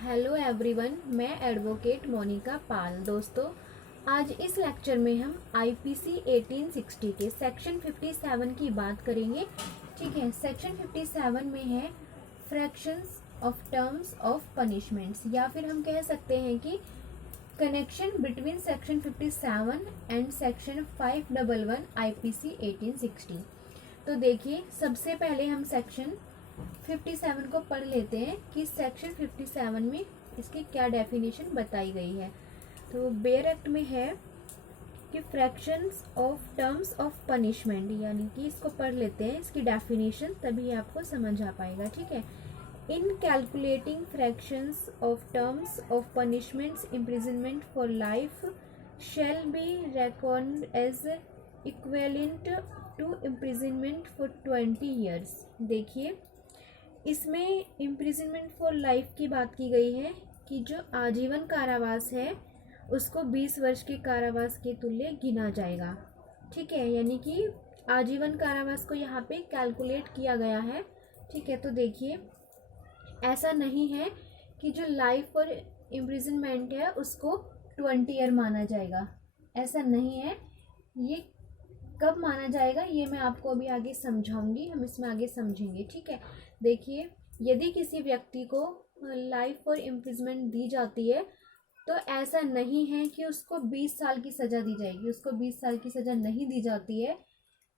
Hello everyone, मैं advocate Monika पाल। दोस्तों, आज इस लेक्चर में हम आईपीसी 1860 के सेक्शन 57 की बात करेंगे। ठीक है, सेक्शन 57 में है fractions of terms of punishments, या फिर हम कह सकते हैं कि connection between section 57 and section 511 IPC 1860। तो देखिए, सबसे पहले हम सेक्शन 57 को पढ़ लेते हैं कि सेक्शन 57 में इसकी क्या डेफिनेशन बताई गई है। तो बेयर एक्ट में है कि fractions of terms of punishment, यानी कि इसको पढ़ लेते हैं, इसकी डेफिनेशन, तभी आपको समझ आ पाएगा। ठीक है, in calculating fractions of terms of punishments imprisonment for life shall be record as equivalent to imprisonment for 20 years. देखिए, इसमें इम्प्रिजनमेंट फॉर लाइफ की बात की गई है कि जो आजीवन कारावास है उसको 20 वर्ष के कारावास के तुल्य गिना जाएगा। ठीक है, यानी कि आजीवन कारावास को यहाँ पे कैलकुलेट किया गया है। ठीक है, तो देखिए, ऐसा नहीं है कि जो लाइफ और इम्प्रिजनमेंट है उसको 20 ईयर माना जाएगा, ऐसा नहीं है। ये कब माना जाएगा ये मैं आपको अभी आगे समझाऊंगी, हम इसमें आगे समझेंगे। ठीक है, देखिए, यदि किसी व्यक्ति को लाइफ और इम्प्रिजमेंट दी जाती है तो ऐसा नहीं है कि उसको 20 साल की सज़ा दी जाएगी, उसको 20 साल की सज़ा नहीं दी जाती है।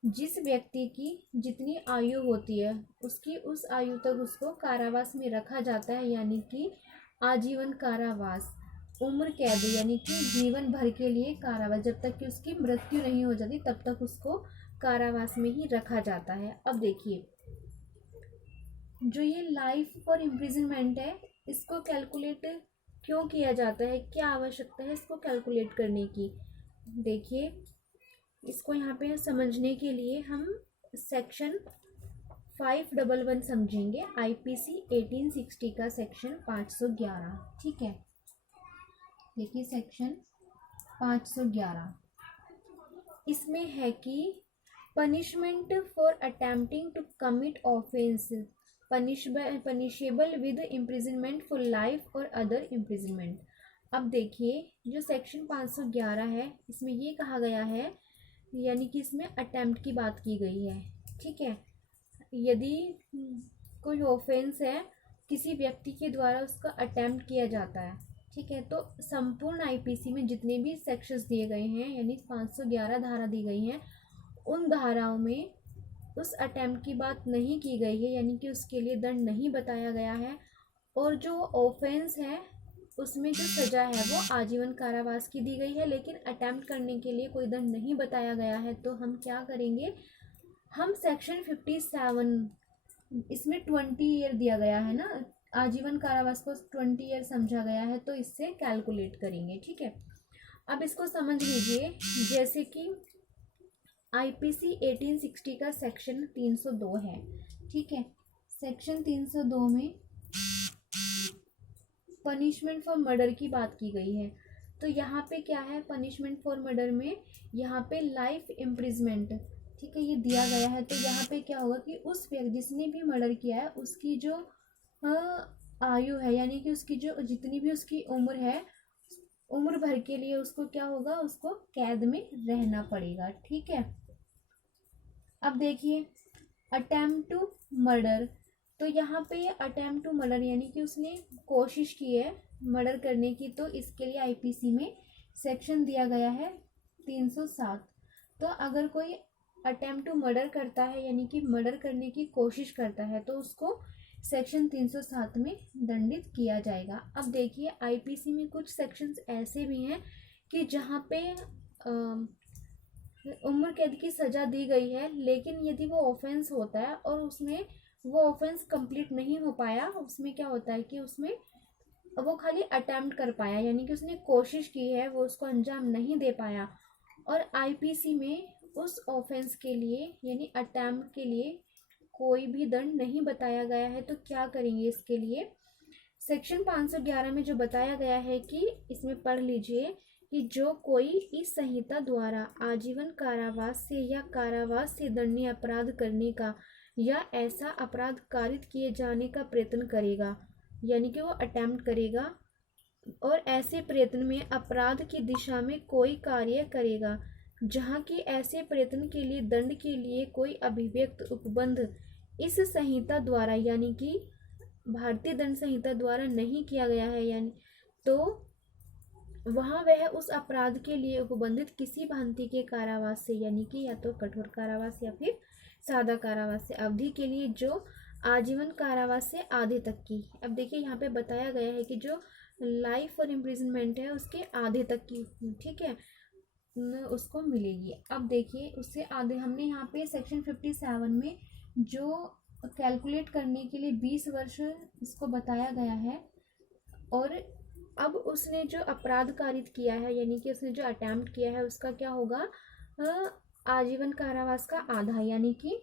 जिस व्यक्ति की जितनी आयु होती है उसकी उस आयु तक उसको कारावास में रखा जाता है, यानी कि आजीवन कारावास, उम्र कैद, यानी कि जीवन भर के लिए कारावास, जब तक कि उसकी मृत्यु नहीं हो जाती तब तक उसको कारावास में ही रखा जाता है। अब देखिए, जो ये लाइफ और इम्प्रिजनमेंट है इसको कैलकुलेट क्यों किया जाता है, क्या आवश्यकता है इसको कैलकुलेट करने की। देखिए, इसको यहाँ पे समझने के लिए हम सेक्शन 511 समझेंगे, आईपीसी 1860 का सेक्शन 511। ठीक है, देखिए सेक्शन 511, इसमें है कि punishment for attempting to commit offence punishable with imprisonment for life और अदर इम्प्रिजनमेंट। अब देखिए, जो सेक्शन 511 है इसमें ये कहा गया है, यानी कि इसमें अटेम्प्ट की बात की गई है। ठीक है, यदि कोई ऑफेंस है किसी व्यक्ति के द्वारा उसका अटेम्प्ट किया जाता है, ठीक है, तो संपूर्ण आईपीसी में जितने भी सेक्शंस दिए गए हैं, यानी 511 धारा दी गई हैं, उन धाराओं में उस अटेम्प्ट की बात नहीं की गई है, यानी कि उसके लिए दंड नहीं बताया गया है। और जो ऑफेंस है उसमें जो सज़ा है वो आजीवन कारावास की दी गई है, लेकिन अटेम्प्ट करने के लिए कोई दंड नहीं बताया गया है। तो हम क्या करेंगे, हम सेक्शन 57, इसमें 20 ईयर दिया गया है ना, आजीवन कारावास को 20 ईयर समझा गया है, तो इससे कैलकुलेट करेंगे। ठीक है, अब इसको समझ लीजिए, जैसे कि आईपीसी 1860 का सेक्शन 302 है। ठीक है, सेक्शन 302 में पनिशमेंट फॉर मर्डर की बात की गई है। तो यहाँ पे क्या है, पनिशमेंट फॉर मर्डर में यहाँ पे लाइफ इम्प्रिजमेंट, ठीक है, ये दिया गया है। तो यहाँ पे क्या होगा कि उस व्यक्ति जिसने भी मर्डर किया है उसकी जो आयु है, यानी कि उसकी जो जितनी भी उसकी उम्र है, उम्र भर के लिए उसको क्या होगा, उसको कैद में रहना पड़ेगा। ठीक है, अब देखिए, अटेम्प्ट टू मर्डर, तो यहाँ पे अटेम्प्ट टू मर्डर यानी कि उसने कोशिश की है मर्डर करने की, तो इसके लिए आईपीसी में सेक्शन दिया गया है 307। तो अगर कोई अटेम्प्ट टू मर्डर करता है, यानी कि मर्डर करने की कोशिश करता है, तो उसको सेक्शन 307 में दंडित किया जाएगा। अब देखिए, आईपीसी में कुछ सेक्शंस ऐसे भी हैं कि जहाँ पे उम्र कैद की सज़ा दी गई है, लेकिन यदि वो ऑफेंस होता है और उसमें वो ऑफेंस कंप्लीट नहीं हो पाया, उसमें क्या होता है कि उसमें वो खाली अटेम्प्ट कर पाया, यानी कि उसने कोशिश की है, वो उसको अंजाम नहीं दे पाया, और आईपीसी में उस ऑफेंस के लिए यानी अटेम्प्ट के लिए कोई भी दंड नहीं बताया गया है। तो क्या करेंगे इसके लिए, सेक्शन 511 में जो बताया गया है कि इसमें पढ़ लीजिए कि जो कोई इस संहिता द्वारा आजीवन कारावास से या कारावास से दंडनीय अपराध करने का या ऐसा अपराध कारित किए जाने का प्रयत्न करेगा यानी कि वो अटेम्प्ट करेगा, और ऐसे प्रयत्न में अपराध की दिशा में कोई कार्य करेगा जहाँ की ऐसे प्रयत्न के लिए दंड के लिए कोई अभिव्यक्त उपबंध इस संहिता द्वारा यानी कि भारतीय दंड संहिता द्वारा नहीं किया गया है, यानी तो वहाँ वह उस अपराध के लिए उपबंधित किसी भांति के कारावास से यानी कि या तो कठोर कारावास या फिर सादा कारावास से अवधि के लिए जो आजीवन कारावास से आधे तक की। अब देखिए यहाँ पे बताया गया है कि जो लाइफ और इम्प्रिजनमेंट है उसके आधे तक की, ठीक है, उसको मिलेगी। अब देखिए उससे आधे हमने यहाँ पे सेक्शन 57 में जो कैलकुलेट करने के लिए 20 वर्ष इसको बताया गया है, और अब उसने जो अपराध कारित किया है यानी कि उसने जो अटेम्प्ट किया है उसका क्या होगा, आजीवन कारावास का आधा यानी कि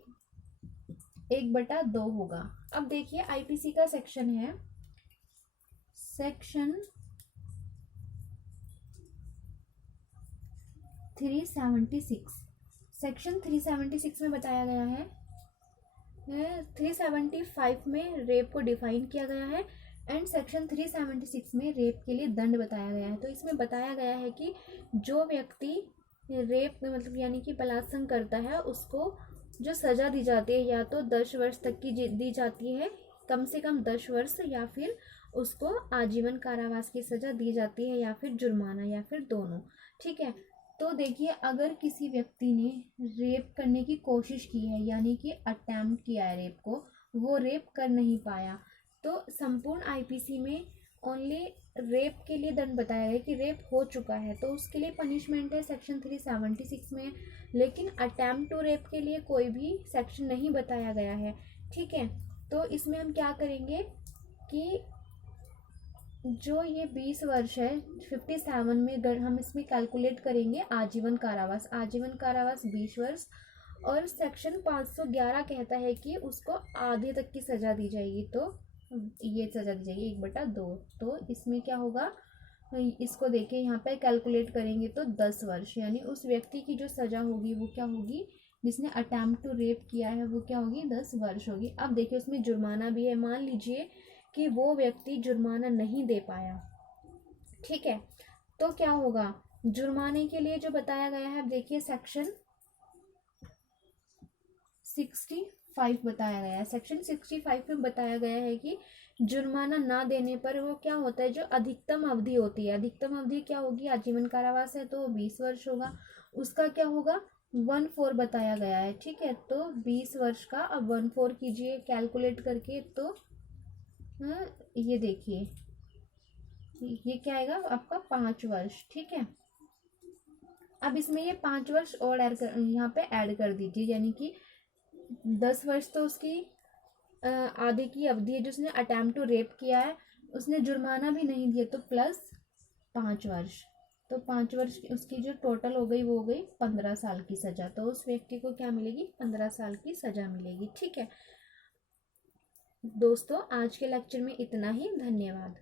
1/2 होगा। अब देखिए आईपीसी का सेक्शन है सेक्शन 376। सेक्शन 376 में बताया गया है 375 में रेप को डिफाइन किया गया है, एंड सेक्शन 376 में रेप के लिए दंड बताया गया है। तो इसमें बताया गया है कि जो व्यक्ति रेप मतलब यानी कि बलात्संग करता है उसको जो सज़ा दी जाती है या तो 10 वर्ष तक की दी जाती है, कम से कम 10 वर्ष, या फिर उसको आजीवन कारावास की सज़ा दी जाती है या फिर जुर्माना या फिर दोनों, ठीक है। तो देखिए अगर किसी व्यक्ति ने रेप करने की कोशिश की है यानी कि अटेम्प्ट किया है रेप को, वो रेप कर नहीं पाया, तो संपूर्ण आईपीसी में ओनली रेप के लिए दंड बताया गया कि रेप हो चुका है तो उसके लिए पनिशमेंट है सेक्शन 376 में, लेकिन अटेम्प्ट टू रेप के लिए कोई भी सेक्शन नहीं बताया गया है, ठीक है। तो इसमें हम क्या करेंगे कि जो ये 20 वर्ष है 57 में हम इसमें कैलकुलेट करेंगे आजीवन कारावास, आजीवन कारावास 20 वर्ष, और सेक्शन 511 कहता है कि उसको आधे तक की सज़ा दी जाएगी, तो ये सज़ा दी जाएगी 1/2। तो इसमें क्या होगा, इसको देखिए यहाँ पे कैलकुलेट करेंगे तो 10 वर्ष, यानी उस व्यक्ति की जो सज़ा होगी वो क्या होगी, जिसने अटेम्प्ट टू रेप किया है वो क्या होगी, 10 वर्ष होगी। अब देखिए उसमें जुर्माना भी है, मान लीजिए कि वो व्यक्ति जुर्माना नहीं दे पाया, ठीक है, तो क्या होगा, जुर्माने के लिए जो बताया गया है, अब देखिए सेक्शन 65 बताया गया है। सेक्शन 65 में बताया गया है कि जुर्माना ना देने पर वो क्या होता है, जो अधिकतम अवधि होती है, अधिकतम अवधि क्या होगी, आजीवन कारावास है तो 20 वर्ष होगा, उसका क्या होगा 1/4 बताया गया है, ठीक है। तो 20 वर्ष का अब 1/4 कीजिए कैलकुलेट करके, तो ये देखिए ये क्या आएगा आपका 5 वर्ष, ठीक है। अब इसमें ये 5 वर्ष और यहाँ पे ऐड कर दीजिए, यानी कि 10 वर्ष तो उसकी आधे की अवधि है जो उसने अटेम्प्ट टू रेप किया है, उसने जुर्माना भी नहीं दिया, तो प्लस 5 वर्ष, तो 5 वर्ष की उसकी जो टोटल हो गई वो हो गई 15 साल की सज़ा, तो उस व्यक्ति को क्या मिलेगी, 15 साल की सज़ा मिलेगी, ठीक है। दोस्तों आज के लेक्चर में इतना ही, धन्यवाद।